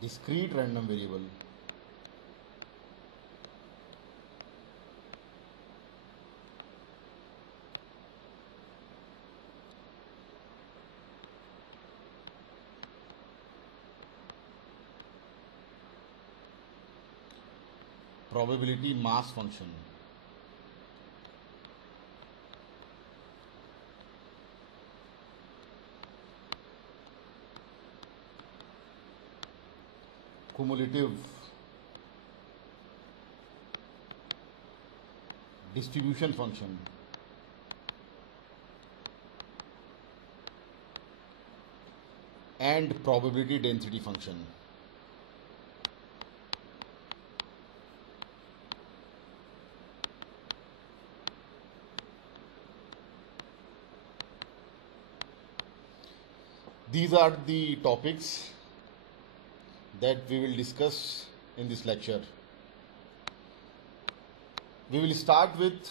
discrete random variable. Probability mass function. Cumulative distribution function. And probability density function. These are the topics that we will discuss in this lecture. We will start with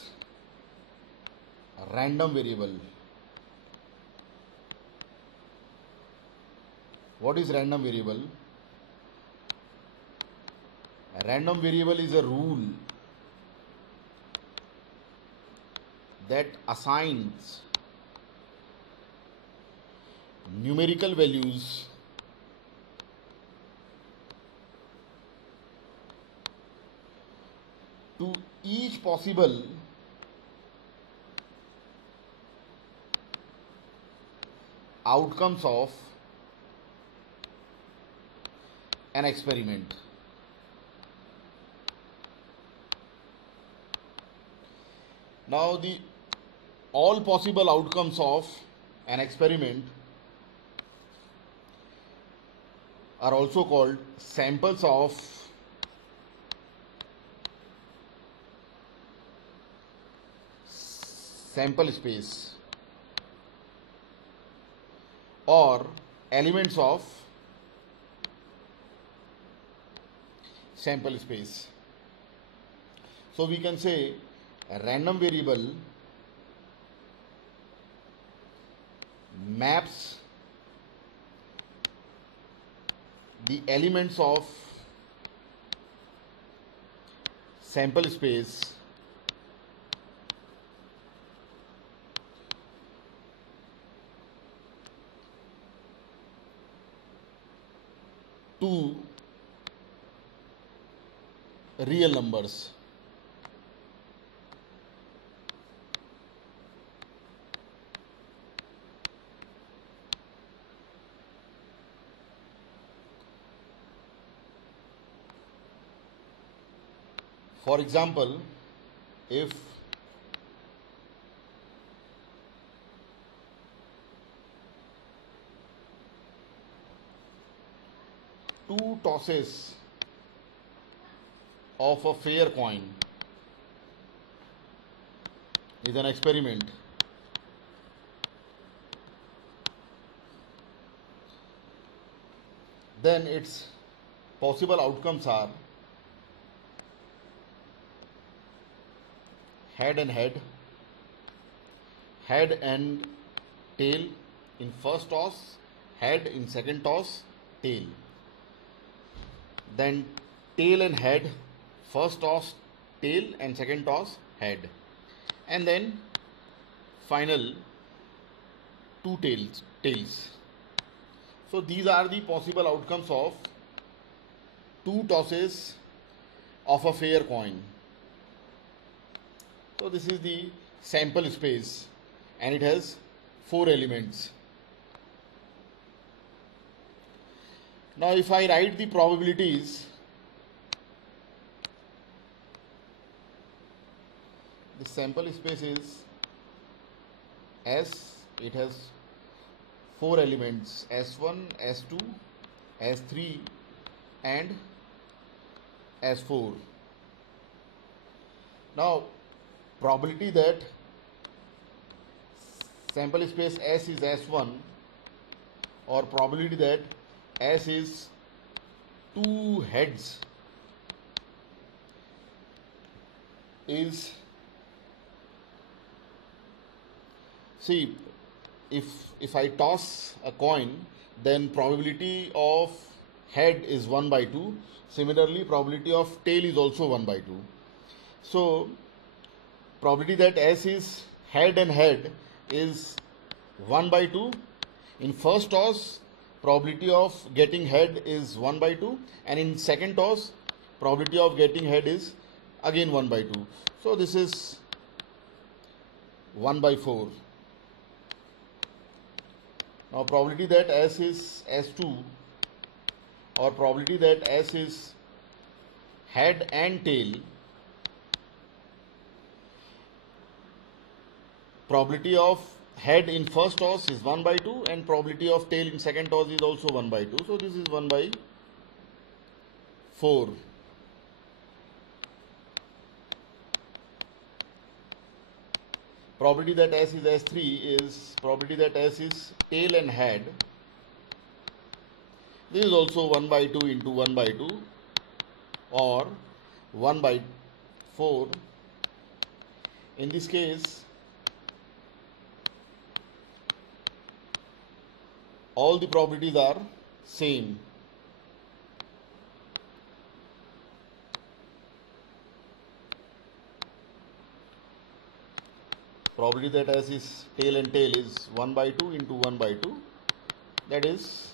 a random variable. What is random variable? A random variable is a rule that assigns numerical values to each possible outcomes of an experiment. Now all possible outcomes of an experiment are also called samples of sample space or elements of sample space. So we can say a random variable maps the elements of sample space to real numbers. For example, if two tosses of a fair coin is an experiment, then its possible outcomes are head and head, head and tail in first toss, head in second toss, tail. Then tail and head, first toss tail and second toss head. And then final two tails. So these are the possible outcomes of two tosses of a fair coin. So this is the sample space and it has 4 elements. Now if I write the probabilities, the sample space is S, it has 4 elements, S1, S2, S3 and S4. Now probability that sample space S is S1 or probability that S is 2 heads is, see, if I toss a coin, then probability of head is 1 by 2. Similarly, probability of tail is also 1 by 2. So, probability that S is head and head is 1 by 2. In first toss, probability of getting head is 1 by 2, and in second toss, probability of getting head is again 1 by 2. So this is 1 by 4. Now probability that S is S2, or probability that S is head and tail, probability of head in first toss is 1 by 2, and probability of tail in second toss is also 1 by 2. So this is 1 by 4. Probability that S is S3 is probability that S is tail and head. This is also 1 by 2 into 1 by 2, or 1 by 4. In this case, all the probabilities are same. Probability that S is tail and tail is 1 by 2 into 1 by 2, that is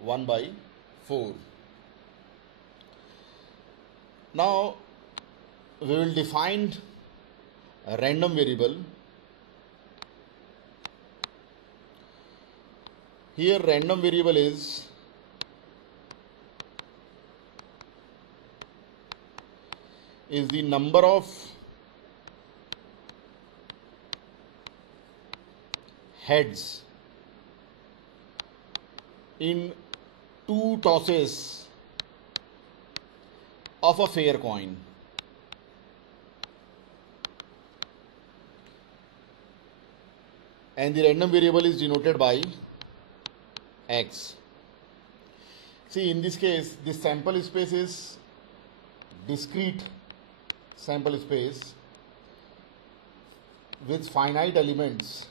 1 by 4. Now we will define a random variable. Here random variable is the number of heads in two tosses of a fair coin. And the random variable is denoted by X. See, in this case, this sample space is discrete sample space with finite elements.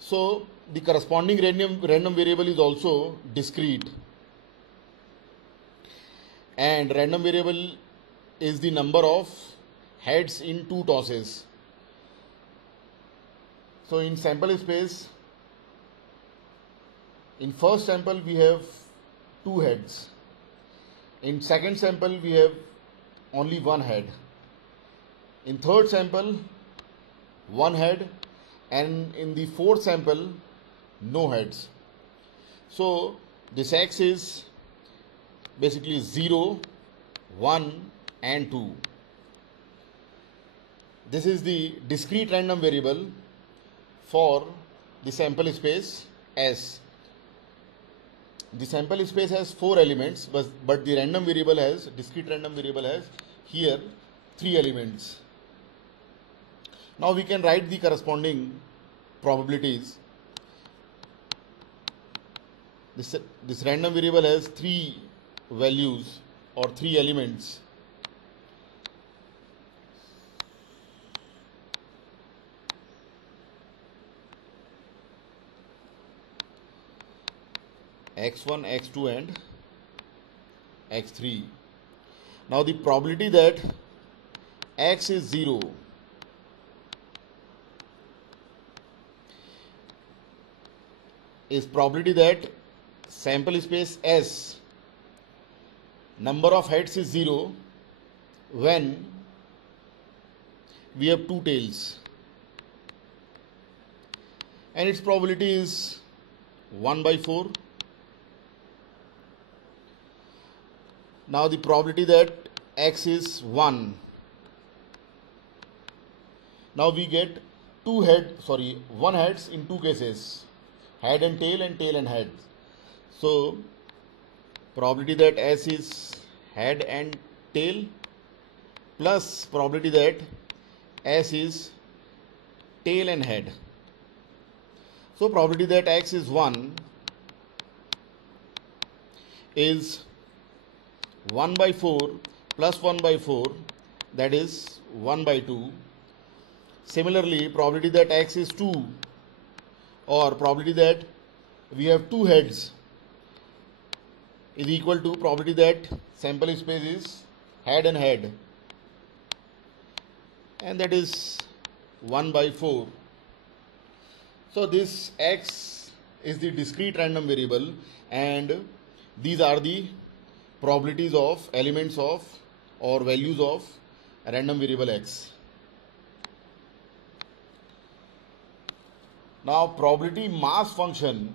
So the corresponding random variable is also discrete, and random variable is the number of heads in two tosses. So in sample space, in first sample we have two heads, in second sample we have only one head, in third sample one head, and in the fourth sample no heads. So this X is basically 0, 1 and 2. This is the discrete random variable for the sample space S. The sample space has 4 elements, but the random variable has, discrete random variable has here 3 elements. Now we can write the corresponding probabilities. This random variable has 3 values or 3 elements. X1, X2 and X3. Now the probability that X is 0 is probability that sample space S number of heads is 0 when we have two tails, and its probability is 1 by 4. Now the probability that X is 1. Now we get one heads in two cases, head and tail and head. So probability that S is head and tail plus probability that S is tail and head. So probability that X is 1 is 1 by 4 plus 1 by 4, that is 1 by 2. Similarly, probability that X is 2, or probability that we have two heads is equal to probability that sample space is head and head, and that is 1 by 4. So this x is the discrete random variable, and these are the probabilities of elements of or values of random variable x. Now probability mass function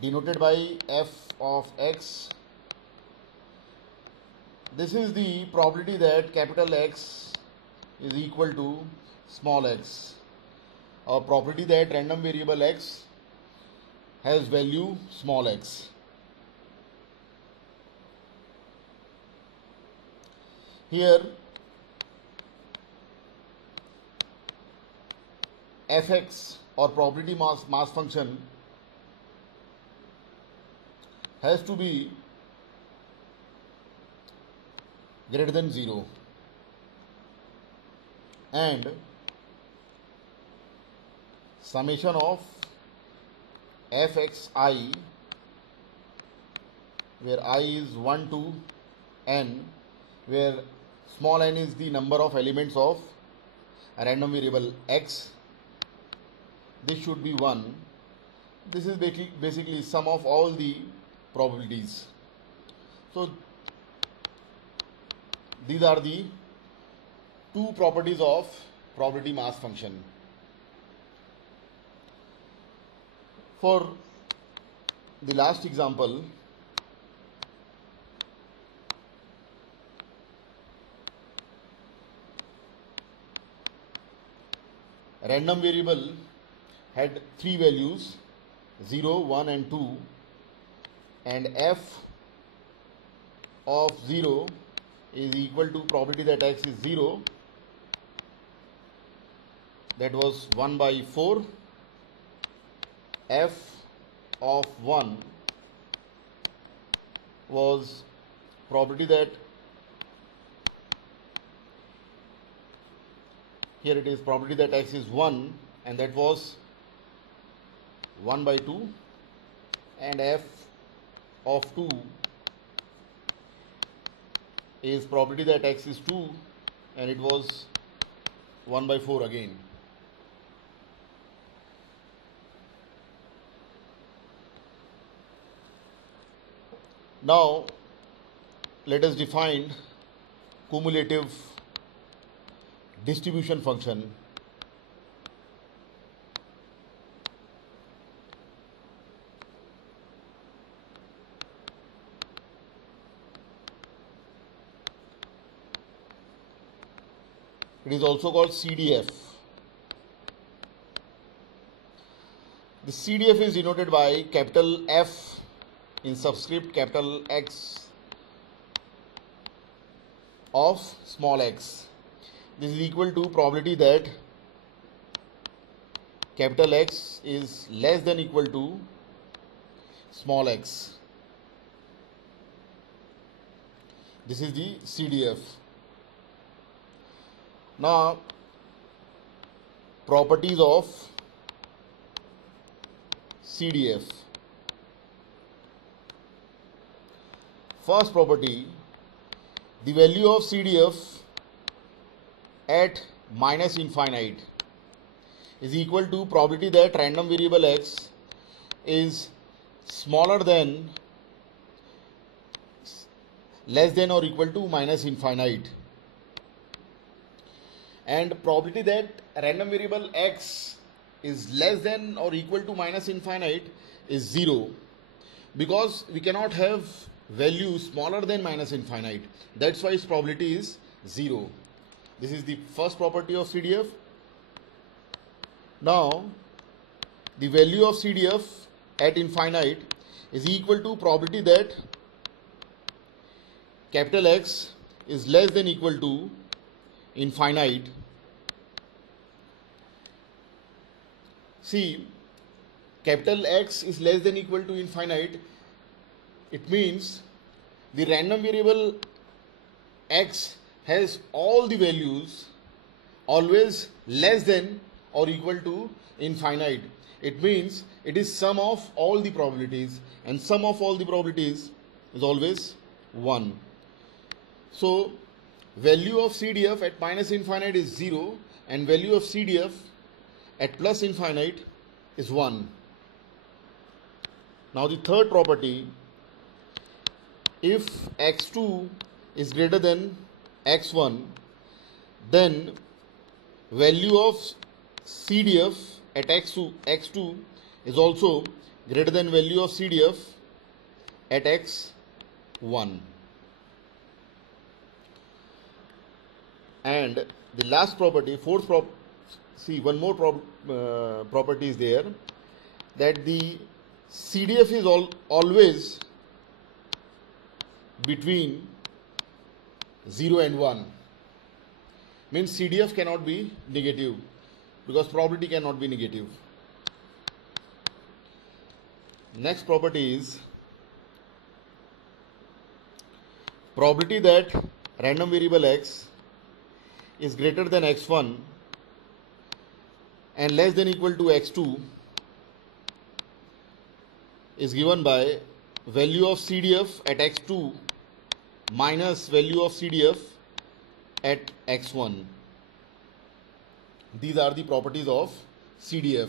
denoted by f of x. This is the probability that capital X is equal to small x, or probability that random variable x has value small x. Here fx or probability mass function has to be greater than 0, and summation of fxi, where I is 1 to n, where small n is the number of elements of a random variable x, this should be 1. This is basically sum of all the probabilities. So these are the two properties of probability mass function. For the last example, random variable had three values, 0, 1 and 2, and f of 0 is equal to probability that x is 0, that was 1 by 4. F of 1 was probability that, here it is probability that x is 1, and that was 1 by 2, and f of 2 is probability that x is 2, and it was 1 by 4 again. Now let us define cumulative distribution function. It is also called Cdf. The Cdf is denoted by capital F in subscript capital X of small x. This is equal to probability that capital X is less than equal to small x. This is the Cdf. Now, properties of Cdf. First property, the value of Cdf at minus infinite is equal to probability that random variable x is smaller than, less than or equal to minus infinite, and probability that random variable x is less than or equal to minus infinite is 0, because we cannot have value smaller than minus infinite. That's why its probability is 0. This is the first property of Cdf. Now the value of Cdf at infinite is equal to probability that capital X is less than equal to infinite. See, capital X is less than equal to infinite, it means the random variable X has all the values always less than or equal to infinite. It means it is sum of all the probabilities, and sum of all the probabilities is always 1. So value of Cdf at minus infinite is 0 and value of Cdf at plus infinite is 1. Now the third property, if x2 is greater than x1, then value of Cdf at x2 is also greater than value of Cdf at x1. And the last property, one more property is there, that the Cdf is always between 0 and 1. Means Cdf cannot be negative because probability cannot be negative. Next property is probability that random variable x is greater than x1 and less than equal to x2 is given by value of Cdf at x2 minus value of Cdf at x1. These are the properties of Cdf.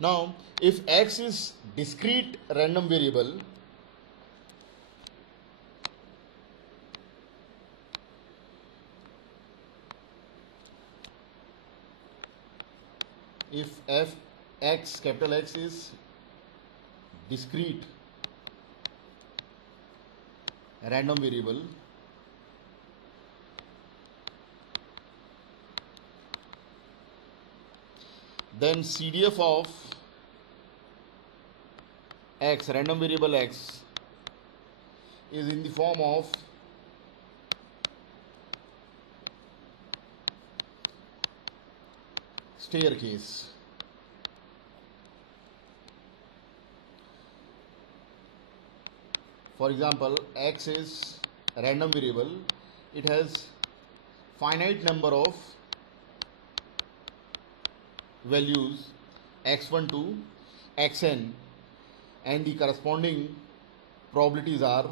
Now, if x is discrete random variable, if f(x), capital X, is discrete random variable, then Cdf of x, random variable x, is in the form of staircase. For example, x is a random variable, it has finite number of values x1 to xn, and the corresponding probabilities are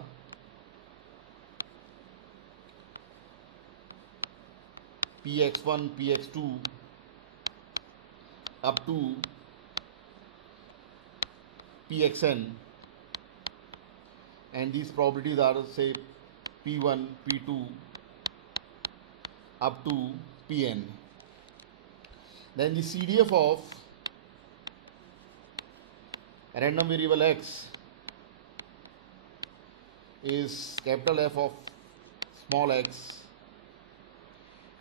px1, px2 up to pxn, and these probabilities are, say, p1, p2 up to pn. Then the Cdf of random variable x is capital F of small x.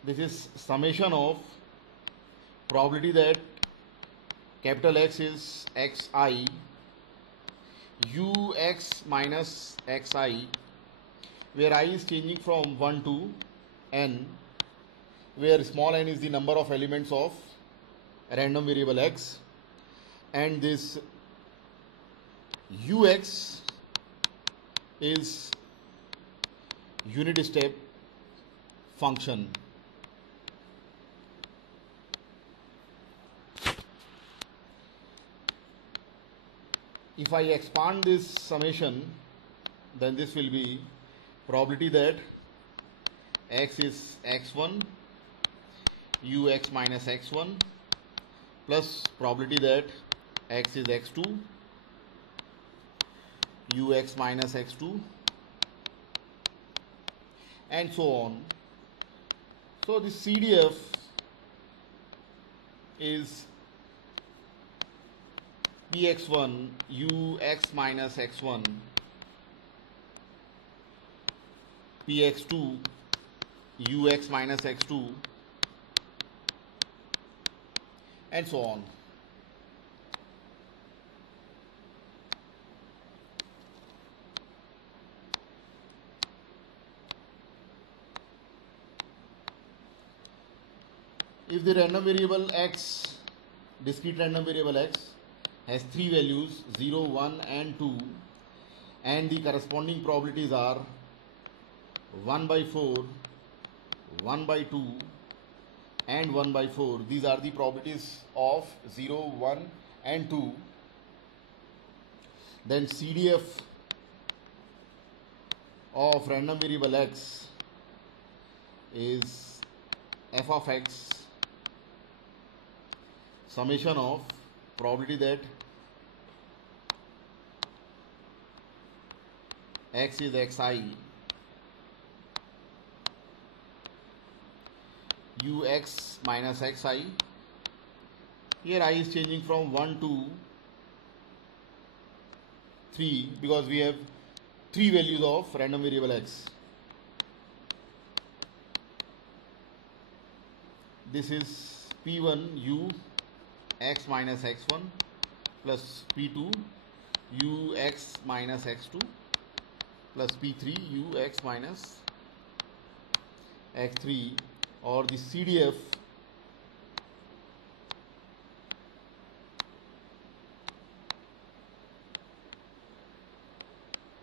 This is summation of probability that capital X is xi, ux minus xi, where I is changing from 1 to n, where small n is the number of elements of random variable x, and this ux is unit step function. If I expand this summation, then this will be probability that x is x1 ux minus x1 plus probability that x is x2 ux minus x2 and so on. So the Cdf is px1 ux minus x1 px2 ux minus x2 and so on. If the random variable x discrete random variable x has three values 0, 1 and 2, and the corresponding probabilities are 1 by 4, 1 by 2 and 1 by 4. These are the probabilities of 0, 1 and 2. Then Cdf of random variable x is f of x summation of probability that x is xi ux minus xi. Here I is changing from 1 to 3 because we have three values of random variable x. This is p1 u x minus x1 plus p2 u x minus x2 plus p3 u x minus x3, or the Cdf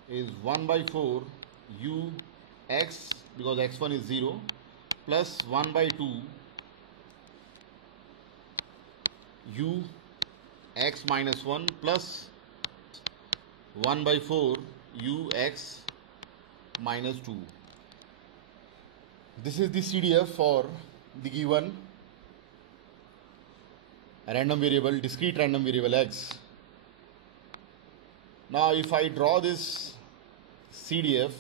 is 1 by 4 u x, because x1 is 0, plus 1 by 2 u x minus 1 plus 1 by 4 u x minus 2. This is the Cdf for the given random variable, discrete random variable x. Now if I draw this Cdf,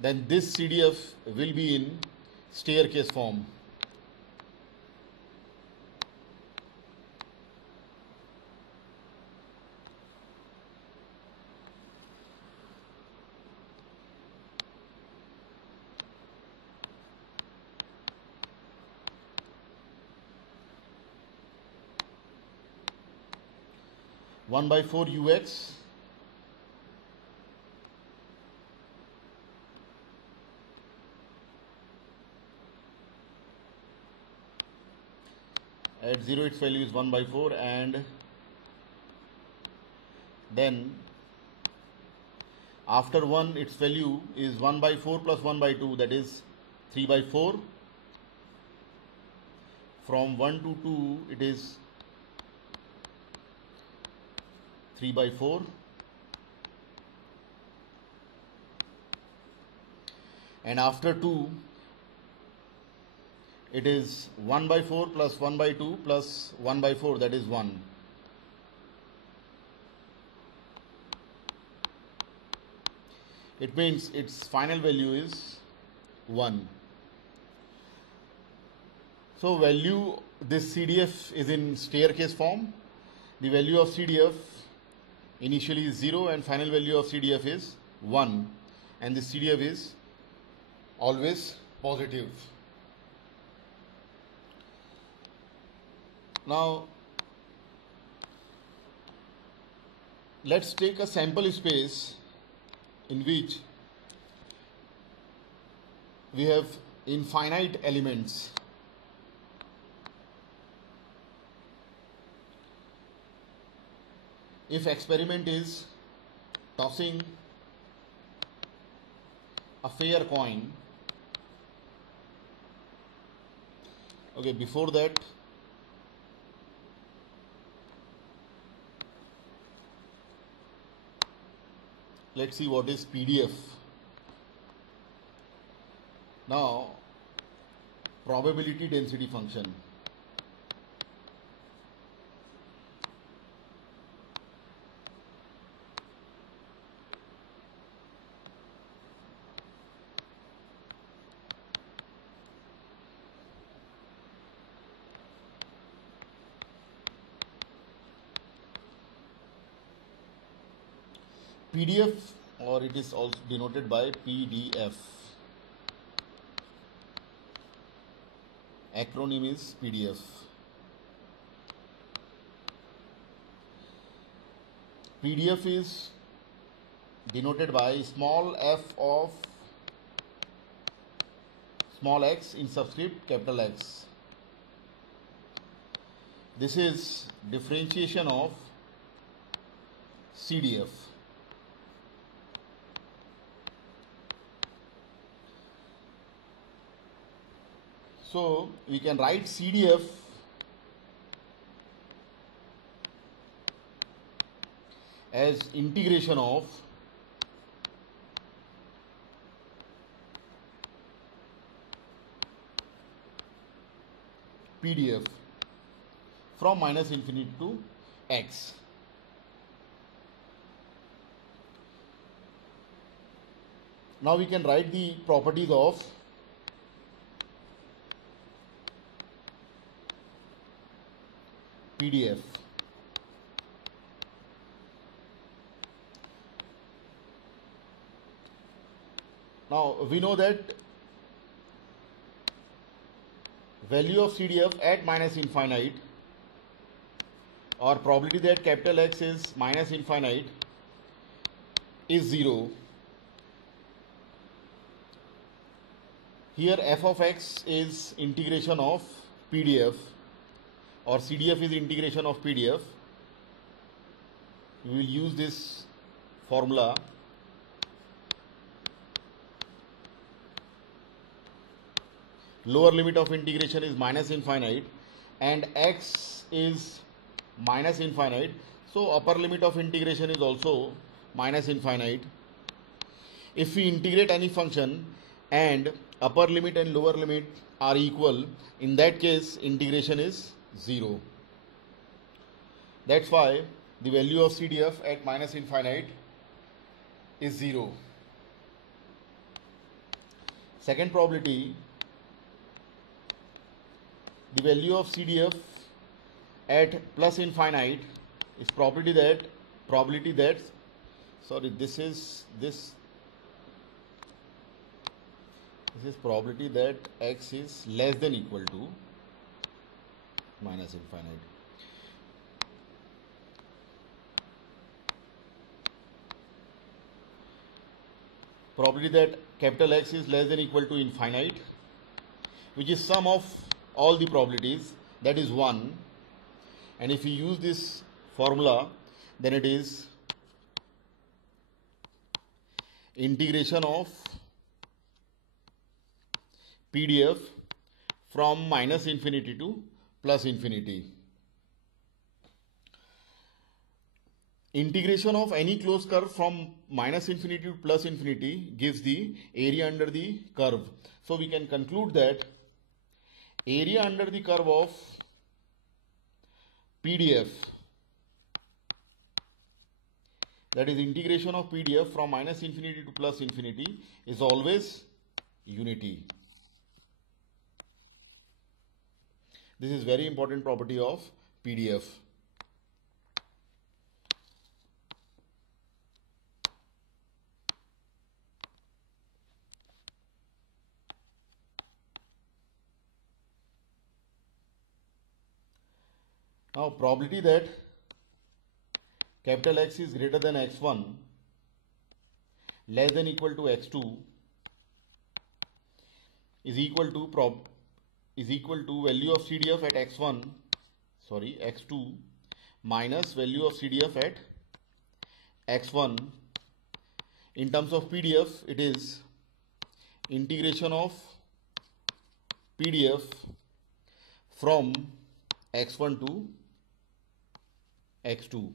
then this Cdf will be in staircase form. One by 4 ux at 0 its value is 1 by 4, and then after 1 its value is 1 by 4 plus 1 by 2, that is 3 by 4. From 1 to 2 it is 3 by 4, and after 2 it is 1 by 4 plus 1 by 2 plus 1 by 4, that is 1. It means its final value is 1. So value, this Cdf is in staircase form. The value of Cdf initially is 0 and final value of Cdf is 1, and this Cdf is always positive. Now let's take a sample space in which we have infinite elements. If experiment is tossing a fair coin, okay, before that let's see what is PDF. Now probability density function. PDF, or it is also denoted by PDF. Acronym is PDF. PDF is denoted by small f of small x in subscript capital X. This is differentiation of CDF. So we can write CDF as integration of PDF from minus infinity to x. Now we can write the properties of PDF. Now we know that value of CDF at minus infinite, or probability that capital X is minus infinite, is 0. Here f of x is integration of PDF, or CDF is integration of PDF. We will use this formula. Lower limit of integration is minus infinite and x is minus infinite, so upper limit of integration is also minus infinite. If we integrate any function and upper limit and lower limit are equal, in that case integration is 0. That's why the value of CDF at minus infinite is 0. Second probability, the value of CDF at plus infinite is probability that probability that x is less than equal to minus infinite. Probability that capital X is less than equal to infinite, which is sum of all the probabilities, that is 1. And if we use this formula, then it is integration of PDF from minus infinity to plus infinity. Integration of any closed curve from minus infinity to plus infinity gives the area under the curve. So we can conclude that area under the curve of PDF, that is integration of PDF from minus infinity to plus infinity, is always unity. This is very important property of PDF. Now probability that capital X is greater than x1 less than equal to x2 is equal to value of CDF at x2 minus value of CDF at x1. In terms of PDF, it is integration of PDF from x1 to x2.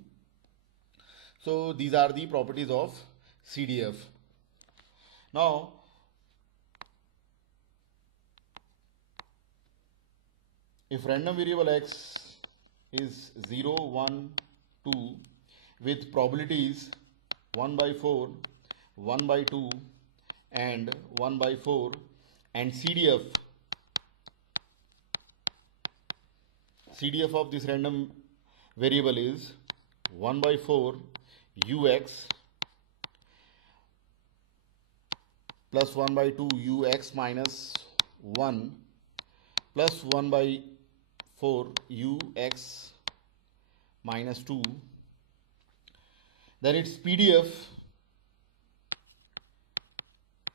So these are the properties of CDF. Now if random variable x is 0, 1, 2 with probabilities 1 by 4, 1 by 2 and 1 by 4, and CDF of this random variable is 1 by 4 ux plus 1 by 2 ux minus 1 plus 1 by 4 ux minus 2, then its PDF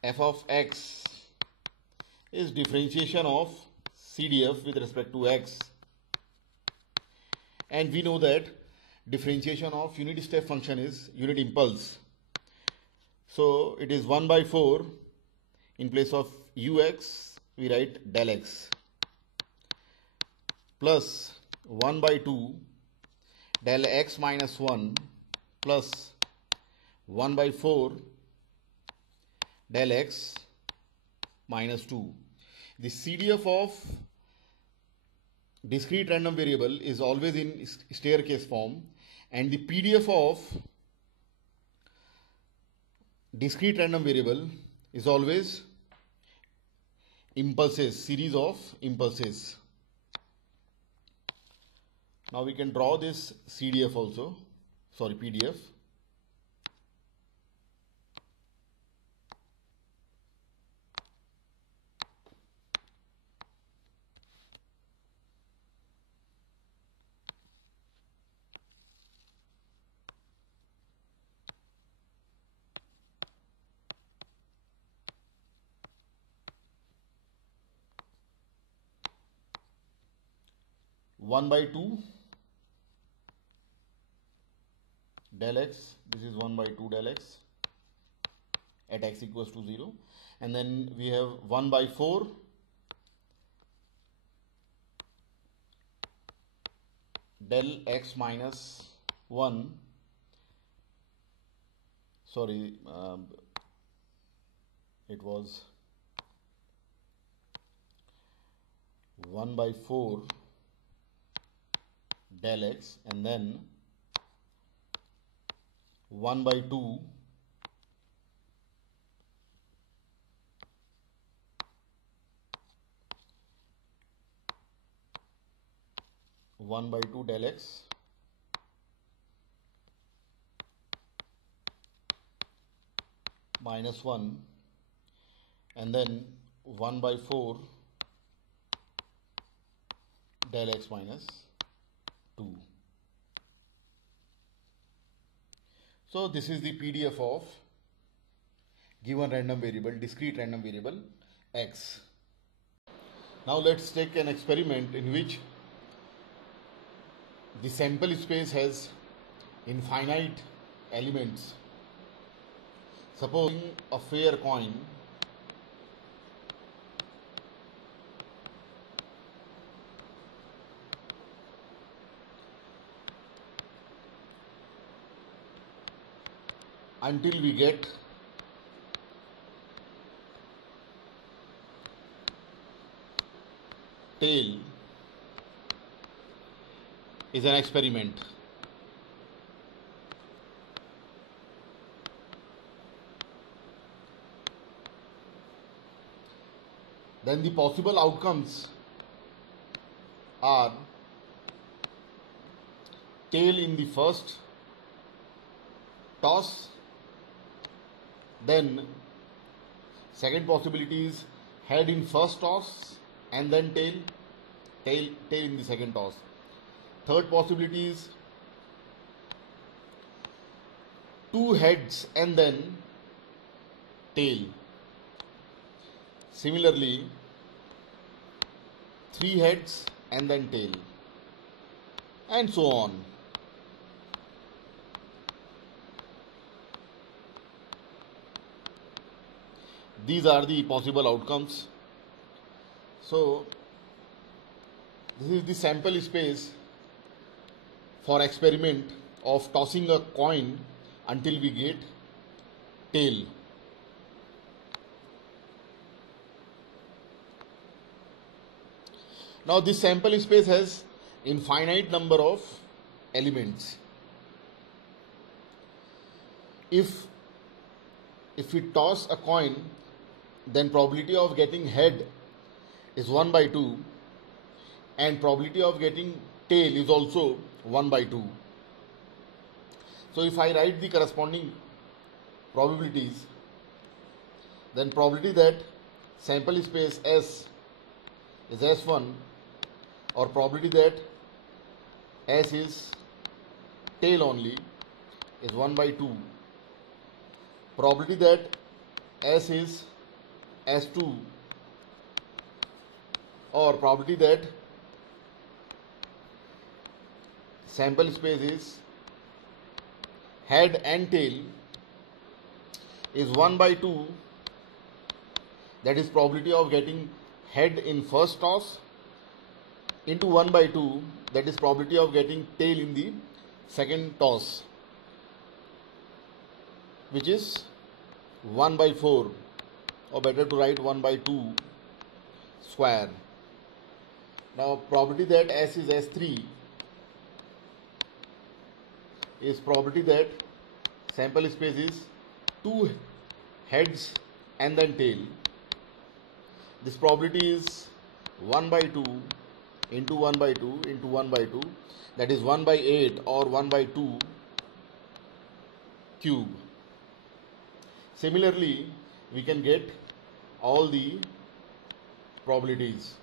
f of x is differentiation of CDF with respect to x. And we know that differentiation of unit step function is unit impulse. So it is 1 by 4. In place of ux, we write del x plus 1 by 2 del x minus 1 plus 1 by 4 del x minus 2. The Cdf of discrete random variable is always in staircase form, and the PDF of discrete random variable is always impulses, series of impulses. Now we can draw this CDF also, sorry, PDF. One by 2 del x, this is 1 by 2 del x at x equals to 0, and then we have 1 by 4 del x minus 1, sorry, it was 1 by 4 del x, and then 1 by 2 1 by 2 del x minus 1, and then 1 by 4 del x minus 2. So this is the PDF of given random variable, discrete random variable x. Now let's take an experiment in which the sample space has infinite elements. Suppose a fair coin until we get tail is an experiment. Then the possible outcomes are tail in the first toss, then second possibility is head in first toss and then tail in the second toss. Third possibility is two heads and then tail. Similarly, three heads and then tail, and so on. These are the possible outcomes. So this is the sample space for experiment of tossing a coin until we get tail. Now this sample space has infinite number of elements. If we toss a coin, then probability of getting head is 1 by 2 and probability of getting tail is also 1 by 2. So if I write the corresponding probabilities, then probability that sample space S is S1, or probability that S is tail only is 1 by 2. Probability that S is S2, or probability that sample space is head and tail is 1 by 2, that is probability of getting head in first toss, into 1 by 2, that is probability of getting tail in the second toss, which is 1 by 4, or better to write 1 by 2 square. Now probability that S is S3 is probability that sample space is 2 heads and then tail. This probability is 1 by 2 into 1 by 2 into 1 by 2, that is 1 by 8 or 1 by 2 cube. Similarly, we can get all the probabilities.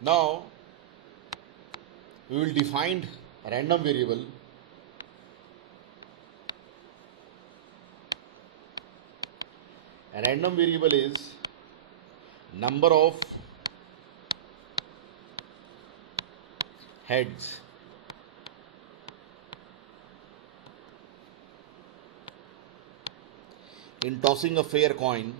Now we will define a random variable. A random variable is number of heads in tossing a fair coin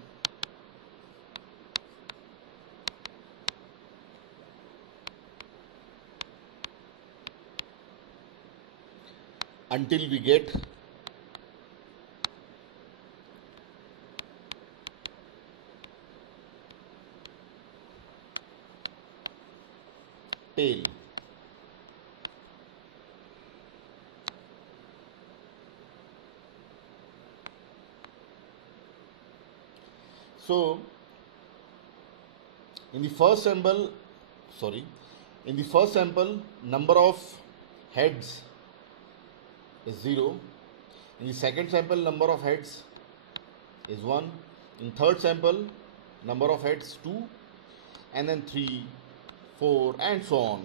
until we get tail. So in the first sample, number of heads is 0. In the second sample, number of heads is 1. In third sample, number of heads 2, and then 3, 4, and so on.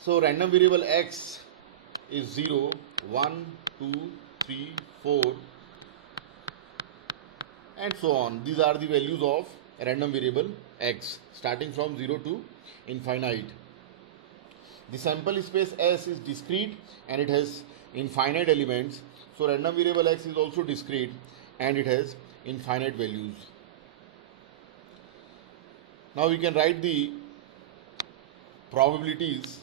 So random variable x is 0, 1, 2, 3, 4, and so on. These are the values of random variable x starting from 0 to infinite. The sample space S is discrete and it has infinite elements. So random variable x is also discrete and it has infinite values. Now we can write the probabilities.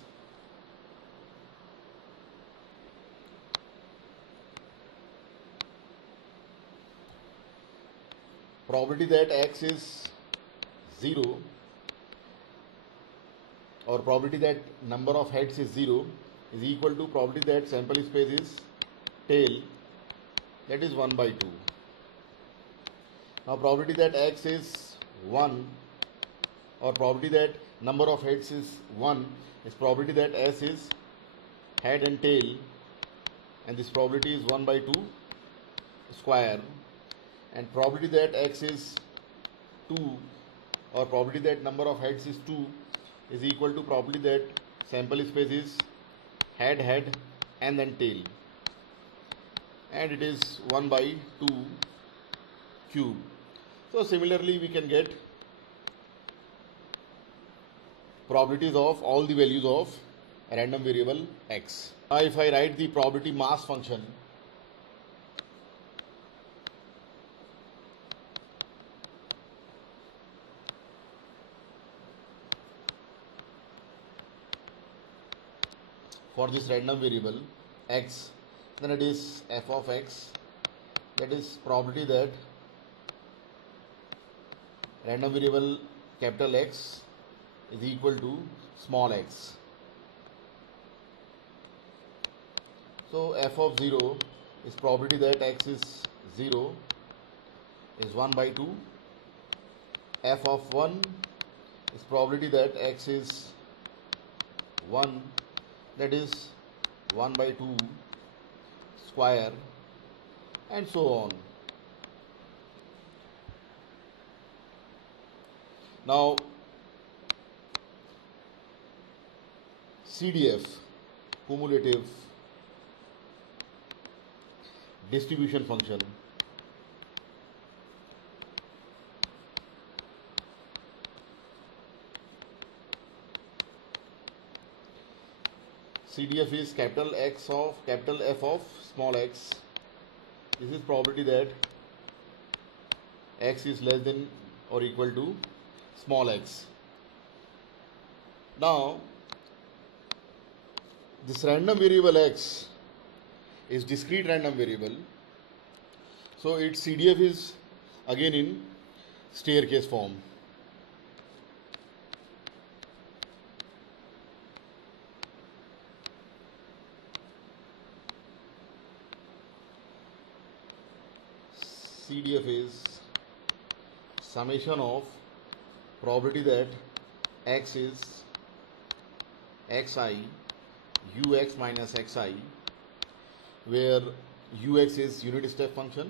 Probability that x is 0, or probability that number of heads is 0, is equal to probability that sample space is tail, that is 1 by 2. Now probability that x is 1, or probability that number of heads is 1, is probability that s is head and tail, and this probability is 1 by 2 square. And probability that x is 2, or probability that number of heads is 2, is equal to probability that sample space is head, head, and then tail, and it is 1 by 2 cube. So similarly we can get probabilities of all the values of random variable x. Now if I write the probability mass function, for this random variable x, then it is f of x, that is probability that random variable capital X is equal to small x. So f of 0 is probability that x is 0 is 1 by 2. F of 1 is probability that x is 1, that is 1 by 2 square, and so on. Now CDF, cumulative distribution function, Cdf is capital F of small x. This is probability that x is less than or equal to small x. Now, this random variable x is discrete random variable. So its Cdf is again in staircase form. Cdf is summation of probability that x is xi ux minus xi, where ux is unit step function.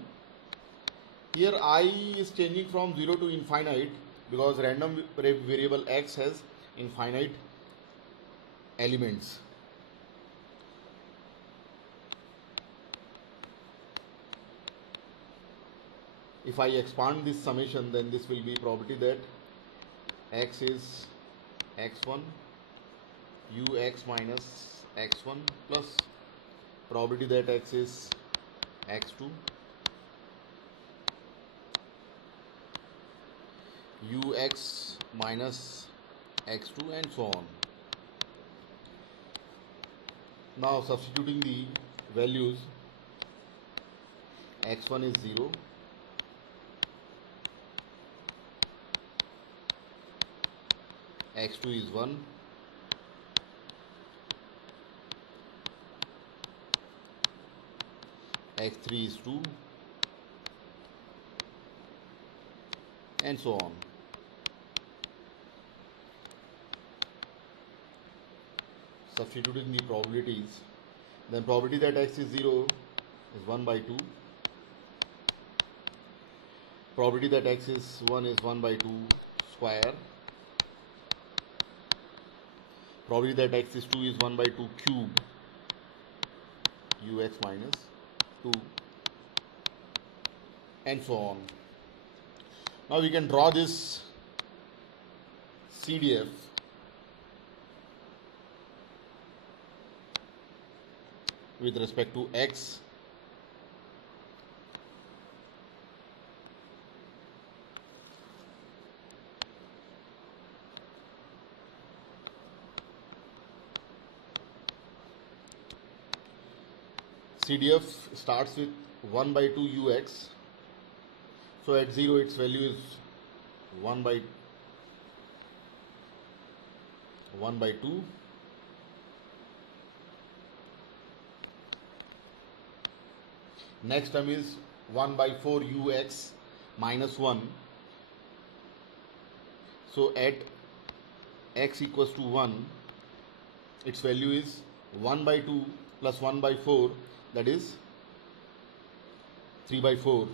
Here I is changing from 0 to infinite because random variable x has infinite elements. If I expand this summation, then this will be probability that x is x1 ux minus x1 plus probability that x is x2 ux minus x2 and so on. Now substituting the values, x1 is 0, x2 is 1, x3 is 2, and so on. Substituting the probabilities, then probability that x is 0 is 1 by 2, probability that x is 1 is 1 by 2 square, probability that x is 2 is 1 by 2 cube ux minus 2, and so on. Now we can draw this Cdf with respect to x. Cdf starts with 1 by 2 ux. So at 0 its value is 1 by 2. Next term is 1 by 4 ux minus 1. So at x equals to 1, its value is 1 by 2 plus 1 by 4, that is 3 by 4.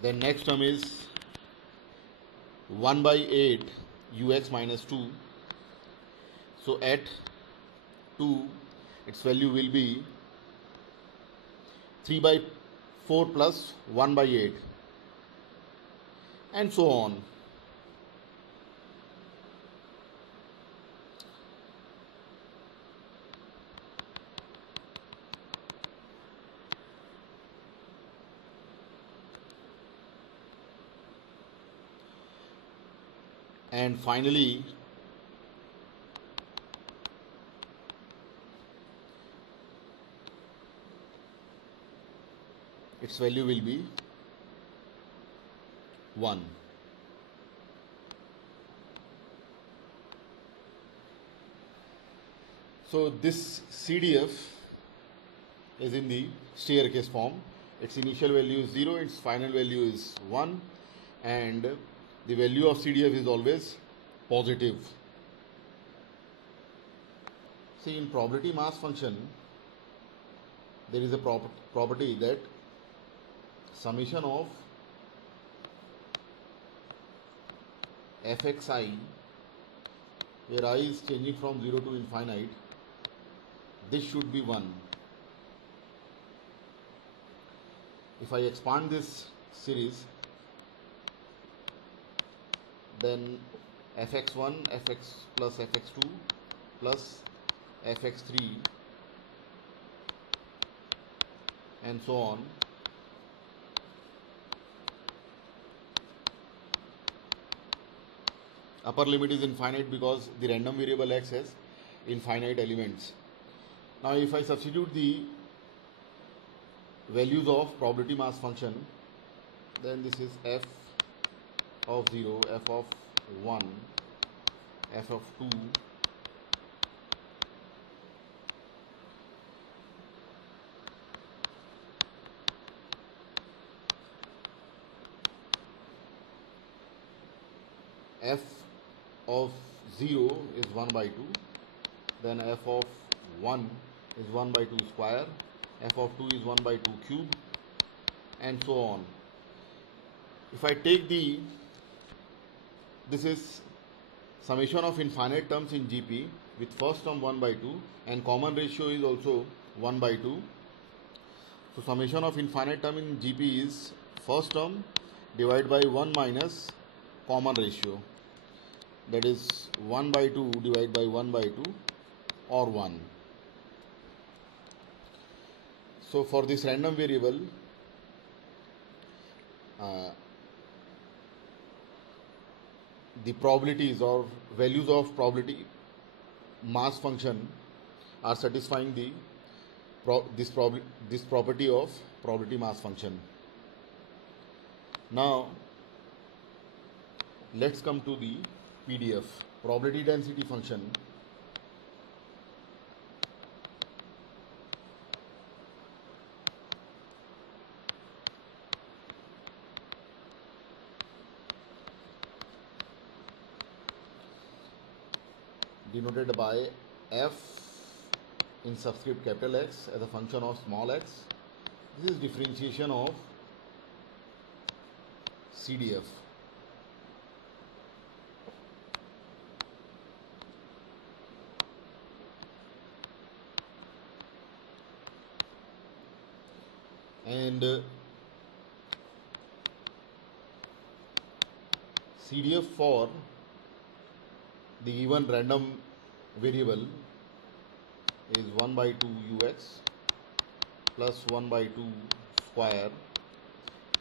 Then next term is 1 by 8 ux minus 2. So at 2 its value will be 3 by 4 plus 1 by 8, and so on. And finally, its value will be 1. So this Cdf is in the staircase form. Its initial value is 0, its final value is 1, and the value of Cdf is always positive. See, in probability mass function, there is a property that summation of fxi, where I is changing from 0 to infinite, this should be 1. If I expand this series, then fx1 fx plus fx2 plus fx3 and so on. Upper limit is infinite because the random variable x has infinite elements. Now if I substitute the values of probability mass function, then this is f of 0, f of 1, f of 2, f of 0 is 1 by 2, then f of 1 is 1 by 2 square, f of 2 is 1 by 2 cube, and so on. If I take this is summation of infinite terms in GP with first term 1 by 2 and common ratio is also 1 by 2. So summation of infinite term in GP is first term divided by 1 minus common ratio, that is 1 by 2 divided by 1 by 2 or 1. So for this random variable, the probabilities or values of probability mass function are satisfying this property of probability mass function. Now let's come to the PDF, probability density function. Denoted by f in subscript capital X as a function of small x. This is differentiation of CDF. And CDF for the given random variable is 1 by 2 ux plus 1 by 2 square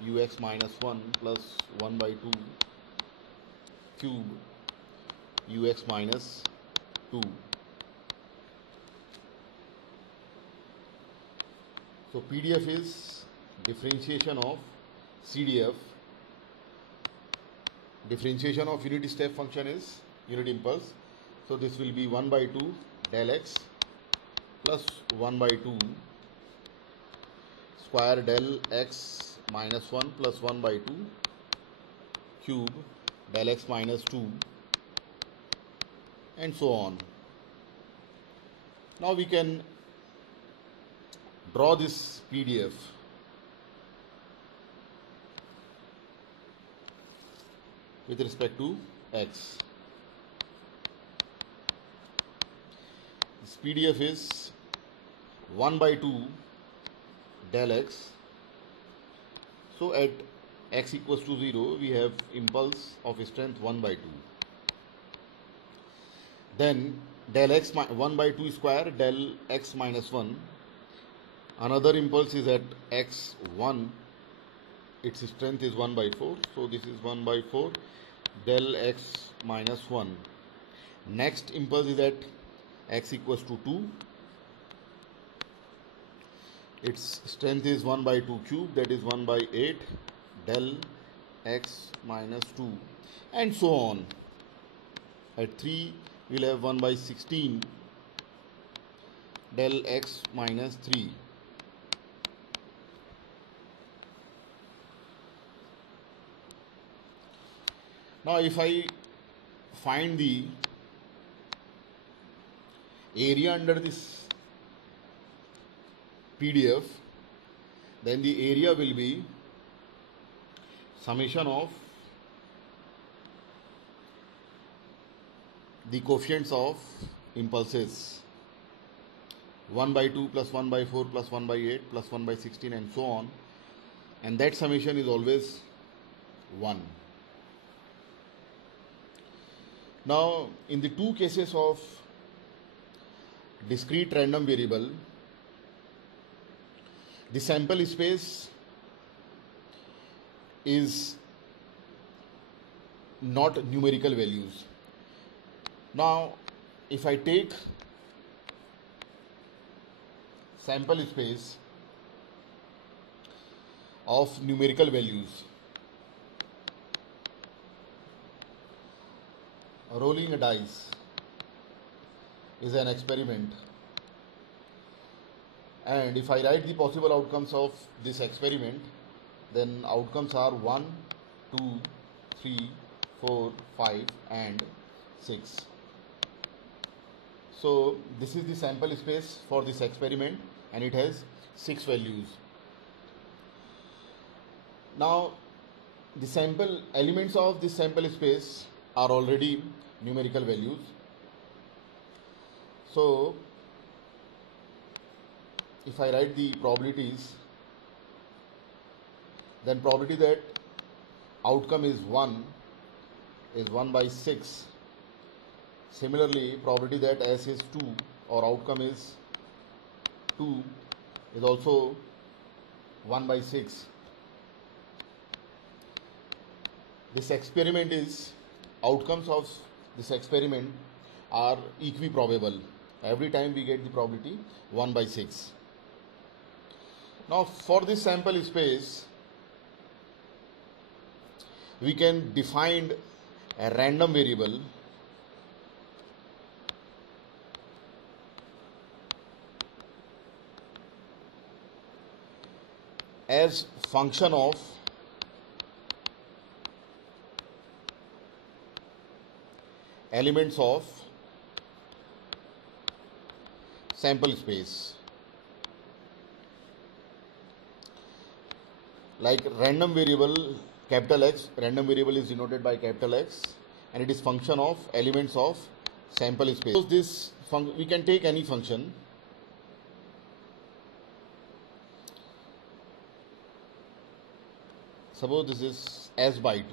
ux minus 1 plus 1 by 2 cube ux minus 2. So PDF is differentiation of CDF. Differentiation of unit step function is unit impulse. So this will be 1 by 2 del x plus 1 by 2 square del x minus 1 plus 1 by 2 cube del x minus 2 and so on. Now we can draw this PDF. With respect to x. This PDF is 1 by 2 del x. So at x equals to 0, we have impulse of strength 1 by 2. Then del x 1 by 2 square del x minus 1. Another impulse is at x1, its strength is 1 by 4, so this is 1 by 4 del x minus 1. Next impulse is at x equals to 2, its strength is 1 by 2 cube, that is 1 by 8 del x minus 2 and so on. At 3 we will have 1 by 16 del x minus 3. Now if I find the area under this PDF, then the area will be summation of the coefficients of impulses 1 by 2 plus 1 by 4 plus 1 by 8 plus 1 by 16 and so on, and that summation is always 1. Now in the two cases of discrete random variable, the sample space is not numerical values. Now if I take sample space of numerical values, rolling a dice is an experiment, and if I write the possible outcomes of this experiment, then outcomes are 1, 2, 3, 4, 5 and 6. So this is the sample space for this experiment, and it has 6 values. Now the sample elements of this sample space are already numerical values. So if I write the probabilities, then probability that outcome is 1 by 6. Similarly, probability that S is 2 or outcome is 2 is also 1 by 6. This experiment is, outcomes of this experiment are equiprobable. Every time we get the probability 1 by 6. Now for this sample space, we can define a random variable as function of elements of sample space. Like random variable capital X, random variable is denoted by capital X, and it is function of elements of sample space. So this we can take any function. Suppose this is S by 2.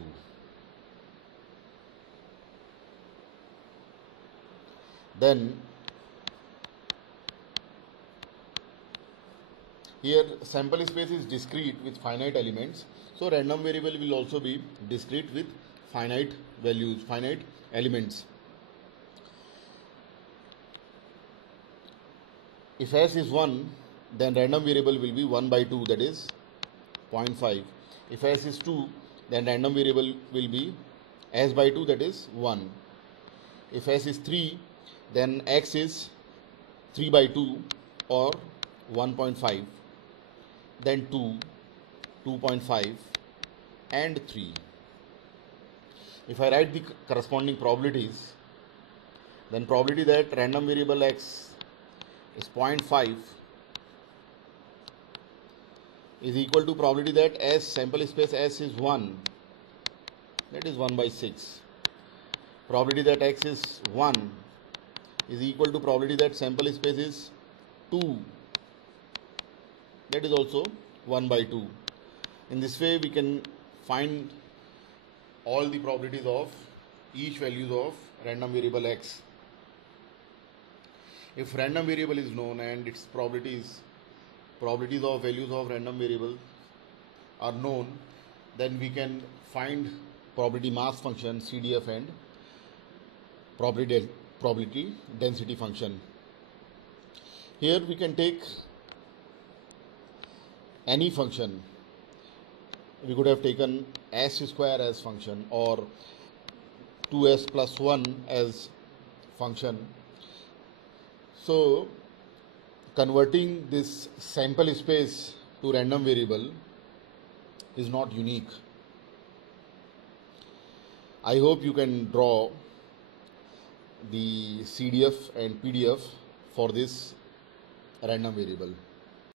Then here sample space is discrete with finite elements, so random variable will also be discrete with finite values, finite elements. If S is 1, then random variable will be 1 by 2, that is 0.5. If S is 2, then random variable will be S by 2, that is 1. If S is 3, then X is 3 by 2 or 1.5, then 2, 2.5 and 3. If I write the corresponding probabilities, then probability that random variable X is 0.5 is equal to probability that S, sample space S is 1, that is 1 by 6. Probability that X is 1 is equal to probability that sample space is 2, that is also 1 by 2. In this way we can find all the probabilities of each values of random variable X. If random variable is known and its probabilities of values of random variable are known, then we can find probability mass function Cdf and probability density function. Here we can take any function. We could have taken S square as function or 2s plus 1 as function. So converting this sample space to random variable is not unique. I hope you can draw the CDF and PDF for this random variable.